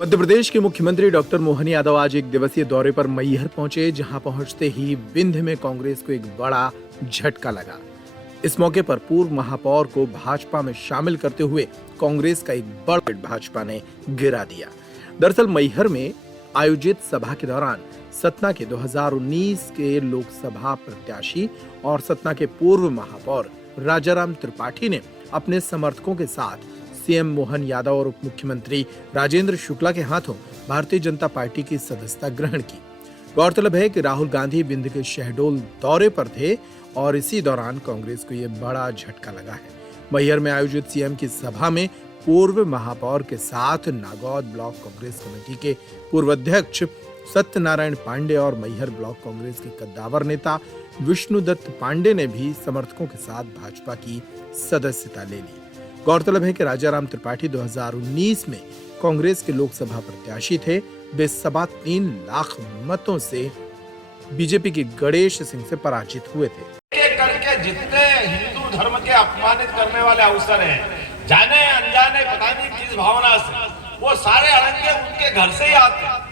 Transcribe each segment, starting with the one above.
मध्य प्रदेश के मुख्यमंत्री डॉक्टर मोहन यादव आज एक दिवसीय दौरे पर मैहर पहुंचे, जहां पहुंचते ही विंध्य में कांग्रेस को एक बड़ा झटका लगा। इस मौके पर पूर्व महापौर को भाजपा में शामिल करते हुए कांग्रेस का एक बड़ा भाजपा ने गिरा दिया। दरअसल मैहर में आयोजित सभा के दौरान सतना के 2019 के लोकसभा प्रत्याशी और सतना के पूर्व महापौर राजाराम त्रिपाठी ने अपने समर्थकों के साथ सीएम मोहन यादव और उप मुख्यमंत्री राजेंद्र शुक्ला के हाथों भारतीय जनता पार्टी की सदस्यता ग्रहण की। गौरतलब है कि राहुल गांधी विंध्य के शहडोल दौरे पर थे और इसी दौरान कांग्रेस को यह बड़ा झटका लगा है। मैहर में आयोजित सीएम की सभा में पूर्व महापौर के साथ नागौद ब्लॉक कांग्रेस कमेटी के पूर्व अध्यक्ष सत्यनारायण पांडे और मैहर ब्लॉक कांग्रेस के कद्दावर नेता विष्णुदत्त पांडे ने भी समर्थकों के साथ भाजपा की सदस्यता ले ली। गौरतलब है कि राजाराम त्रिपाठी 2019 में कांग्रेस के लोकसभा प्रत्याशी थे। वे 3.25 लाख मतों से बीजेपी के गणेश सिंह से पराजित हुए थे। करके जितने हिंदू धर्म के अपमानित करने वाले अवसर हैं, जाने अनजाने पता नहीं किस भावना से, वो सारे अड़ंगे उनके घर से ही आते हैं।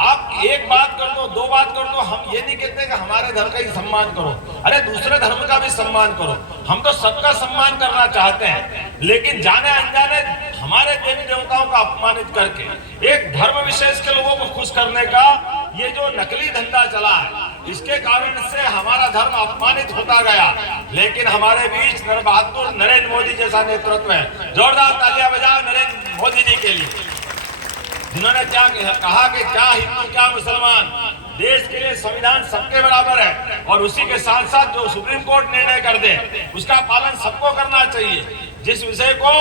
आप एक बात कर दो, दो बात कर दो, हम ये नहीं कहते कि हमारे धर्म का ही सम्मान करो, अरे दूसरे धर्म का भी सम्मान करो। हम तो सबका सम्मान करना चाहते हैं, लेकिन जाने अनजाने हमारे देवी देवताओं का अपमानित करके एक धर्म विशेष के लोगों को खुश करने का ये जो नकली धंधा चला है, इसके कारण से हमारा धर्म अपमानित होता गया। लेकिन हमारे बीच बहादुर नरेंद्र मोदी जैसा नेतृत्व है। जोरदार तालियां बजाओ नरेंद्र मोदी जी के लिए, जिन्होंने क्या कहा कि क्या हिंदू क्या मुसलमान, देश के लिए संविधान सबके बराबर है और उसी के साथ साथ जो सुप्रीम कोर्ट निर्णय कर दे उसका पालन सबको करना चाहिए। जिस विषय को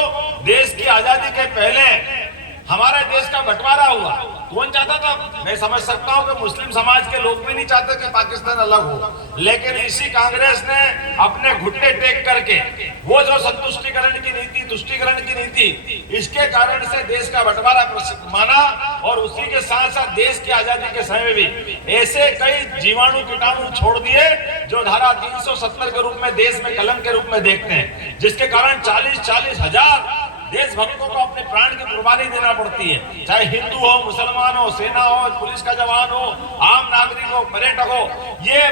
देश की आजादी के पहले हमारे देश का बंटवारा हुआ, कौन चाहता था? मैं समझ सकता हूं कि मुस्लिम समाज के लोग भी नहीं चाहते कि पाकिस्तान अलग हो, लेकिन इसी कांग्रेस ने अपने घुटने टेक करके वो जो संतुष्टिकरण की नीति, तुष्टिकरण की नीति, इसके कारण से देश का बंटवारा माना और उसी के साथ साथ देश की आजादी के समय भी ऐसे कई जीवाणु कीटाणु छोड़ दिए जो धारा 370 के रूप में देश में कलंक के रूप में देखते हैं, जिसके कारण 40-40 हजार देशभक्तों को अपने प्राण की कुर्बानी देना पड़ती है। चाहे हिंदू हो, मुसलमान हो, सेना हो, पुलिस का जवान हो, आम नागरिक हो, पर्यटक हो। ये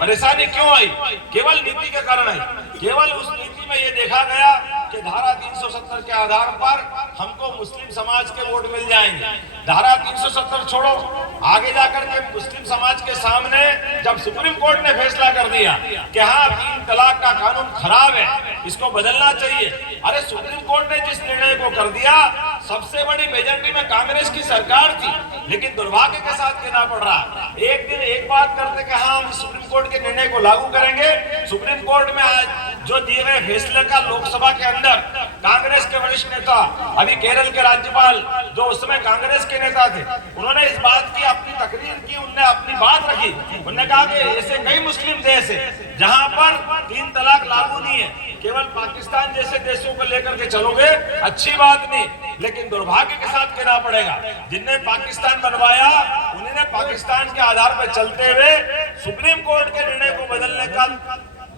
परेशानी क्यों आई? केवल नीति के कारण आई। केवल उस नीति में ये देखा गया कि धारा 370 के आधार पर हमको मुस्लिम समाज के वोट मिल जाएंगे। धारा 370 छोड़ो, आगे जाकर के मुस्लिम समाज के सामने जब सुप्रीम कोर्ट ने फैसला कर दिया कि हाँ 3 तलाक का कानून खराब है, इसको बदलना चाहिए। अरे सुप्रीम कोर्ट ने जिस निर्णय को कर दिया, सबसे बड़ी मेजॉरिटी में कांग्रेस की सरकार थी, लेकिन दुर्भाग्य के साथ कहना पड़ रहा, एक दिन एक बात करते कि हाँ हम सुप्रीम कोर्ट के निर्णय को लागू करेंगे। सुप्रीम कोर्ट में आज जो दिए गए फैसले का लोकसभा के अंदर कांग्रेस के वरिष्ठ नेता, अभी केरल के राज्यपाल जो उस समय कांग्रेस के नेता थे, उन्होंने इस बात की अपनी तकरीर की, उन्होंने अपनी बात रखी। उन्होंने कहा कि ऐसे कई मुस्लिम देश है जहां पर 3 तलाक लागू नहीं है, केवल पाकिस्तान जैसे देशों को लेकर के चलोगे अच्छी बात नहीं, लेकिन दुर्भाग्य के साथ कहना पड़ेगा जिनने पाकिस्तान बनवाया उन्होंने पाकिस्तान के आधार पर चलते हुए सुप्रीम कोर्ट के निर्णय को बदलने का,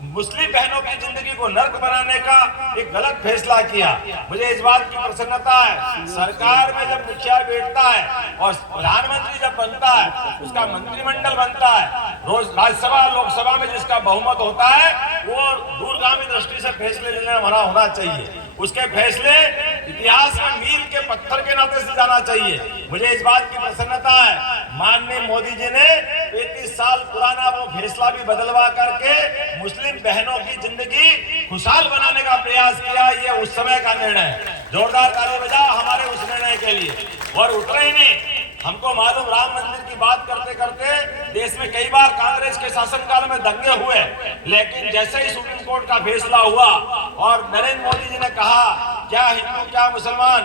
मुस्लिम बहनों की जिंदगी को नर्क बनाने का एक गलत फैसला किया। मुझे इस बात की प्रसन्नता है, सरकार में जब मुखिया बैठता है और प्रधानमंत्री जब बनता है, उसका मंत्रिमंडल बनता है, रोज राज्यसभा लोकसभा में जिसका बहुमत होता है, वो दूरगामी दृष्टि से फैसले लेने वाला होना चाहिए। उसके फैसले इतिहास में मील के पत्थर के नाते से जाना चाहिए। मुझे इस बात की प्रसन्नता है, माननीय मोदी जी ने 35 साल पुराना वो फैसला भी बदलवा करके मुस्लिम बहनों की जिंदगी खुशहाल बनाने का प्रयास किया। ये उस समय का निर्णय है। जोरदार ताली बजाओ हमारे उस निर्णय के लिए। और उतरे ही नहीं, हमको मालूम राम मंदिर की बात करते करते देश में कई बार कांग्रेस के शासनकाल में दंगे हुए, लेकिन जैसे ही सुप्रीम कोर्ट का फैसला हुआ और नरेंद्र मोदी जी ने कहा क्या हिंदू क्या मुसलमान,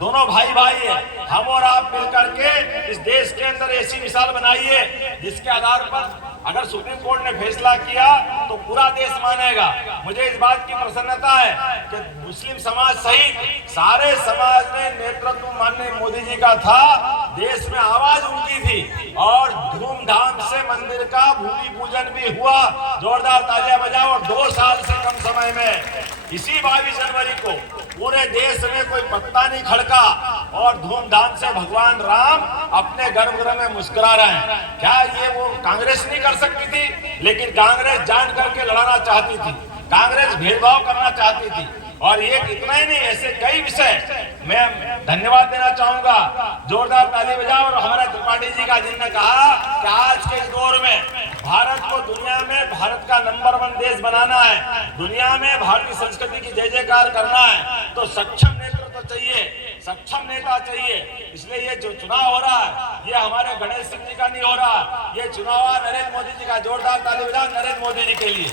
दोनों भाई भाई है, हम और आप मिलकर के इस देश के अंदर ऐसी मिसाल बनाइए जिसके आधार पर अगर सुप्रीम कोर्ट ने फैसला किया तो पूरा देश मानेगा। मुझे इस बात की प्रसन्नता है कि मुस्लिम समाज सहित सारे समाज ने नेतृत्व माननीय मोदी जी का था, देश में आवाज उनकी थी और धूमधाम से मंदिर का भूमि पूजन भी हुआ। जोरदार तालियां बजाओ। और 2 साल से कम समय में इसी 22 जनवरी को पूरे देश में कोई पत्ता नहीं खड़का और धूमधाम से भगवान राम अपने गर्भगृह में मुस्कुरा रहे हैं। क्या ये वो कांग्रेस नहीं कर सकती थी? लेकिन कांग्रेस जान करके लड़ाना चाहती थी, कांग्रेस भेदभाव करना चाहती थी। और ये इतना ही नहीं, ऐसे कई विषय मैं धन्यवाद देना चाहूंगा, जोरदार ताली बजाओ। और हमारे त्रिपाठी जी का, जिनने कहा कि आज के दौर में भारत को दुनिया में भारत का नंबर 1 देश बनाना है, दुनिया में भारतीय संस्कृति की जय जयकार करना है, तो सक्षम नेतृत्व चाहिए, सक्षम नेता चाहिए। इसलिए ये जो चुनाव हो रहा है, ये हमारे गणेश सिंह जी का नहीं हो रहा, ये चुनाव नरेंद्र मोदी जी का। जोरदार ताली बजाओ नरेंद्र मोदी जी के लिए।